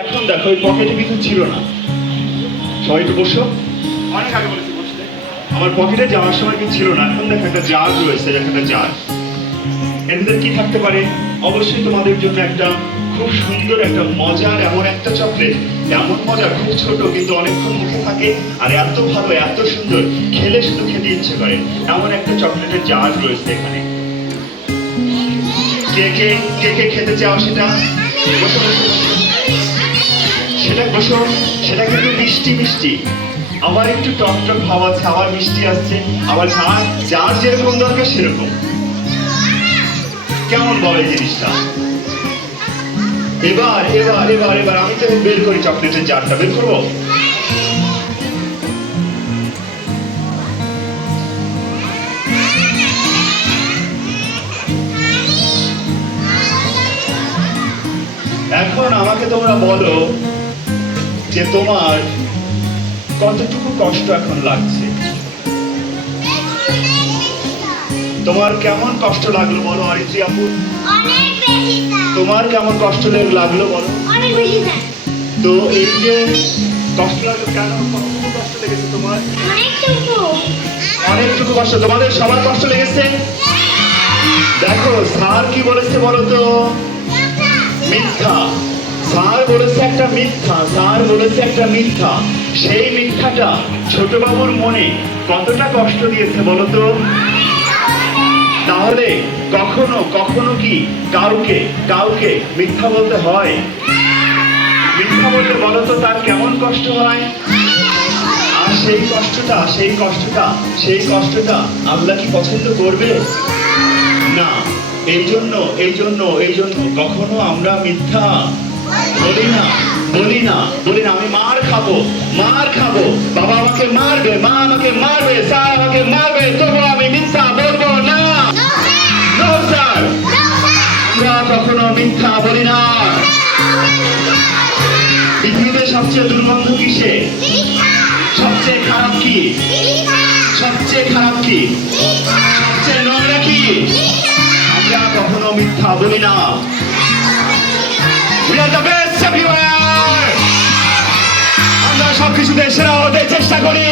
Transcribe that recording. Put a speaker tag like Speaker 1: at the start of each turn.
Speaker 1: এখন দেখো ওই পকেটে কিছু ছিল না। সবাই একটু বসো। অনেক আগে বলেছি বসতে। আমার পকেটে যাওয়ার সময় কিছু ছিল না? এখন দেখো একটা জার রয়েছে একটা জার এর ভিতরে কি থাকতে পারে? অবশ্যই তোমাদের জন্য একটা খুব সুন্দর একটা মজার এমন একটা চকলেট। এমন মজা খুব ছোট কিন্তু অনেকক্ষণ মুখে থাকে আর এত ভালো এত সুন্দর খেলে শুধু খেতে ইচ্ছে করে। এমন একটা চকলেটের জার রয়েছে এখানে। কে কে কে কে খেতে চাও সেটা? বসো বসো। সেটা ভীষণ সেটা কিন্তু মিষ্টি মিষ্টি। আবার একটু টক টক ভাব আছে মিষ্টি আসছে। আবার যার যার যেরকম দরকার সেরকম। কেমন বলে জিনিসটা? এবার এবার এবার এবার আমি তো বের করি চকলেটের জারটা, বের করব? এখন আমাকে তোমরা বলো যে তোমার কতটুকু কষ্ট এখন লাগছে? তোমার কেমন কষ্ট লাগল বলো অরিত্রী আপু? তোমার কেমন কষ্ট লাগল বলো? তো এই যে কষ্ট লাগল কেন? কতটুকু কষ্ট লেগেছে তোমার?
Speaker 2: অনেকটুকু
Speaker 1: কষ্ট। তোমাদের সবার কষ্ট লেগেছে? দেখো, স্যার কি বলেছে বলো তো? মিথ্যা। স্যার বলেছে একটা মিথ্যা, স্যার বলেছে একটা মিথ্যা। সেই মিথ্যাটা ছোট বাবুর মনে কতটা কষ্ট দিয়েছে বলতো তাহলে কখনো কখনো কি কাউকে কাউকে মিথ্যা বলতে হয়? মিথ্যা বলতে বলতো তার কেমন কষ্ট হয়? আর সেই কষ্টটা সেই কষ্টটা সেই কষ্টটা আল্লাহ কি পছন্দ করবে? না। এই জন্য এই জন্য এই জন্য কখনো আমরা মিথ্যা বলি না বলি না বলি না আমি মার খাব মার খাব। বাবা আমাকে মারবে মা আমাকে মারবে স্যার আমাকে মারবে তবু আমি মিথ্যা বলব না। আমরা কখনো মিথ্যা বলি না। পৃথিবীতে সবচেয়ে দুর্গন্ধ কিসে? সবচেয়ে খারাপ কি? সবচেয়ে খারাপ কি? সবচেয়ে নোংরা কি? আমরা কখনো মিথ্যা বলি না! আমরা সবকিছুতে সেরা হতে চেষ্টা করি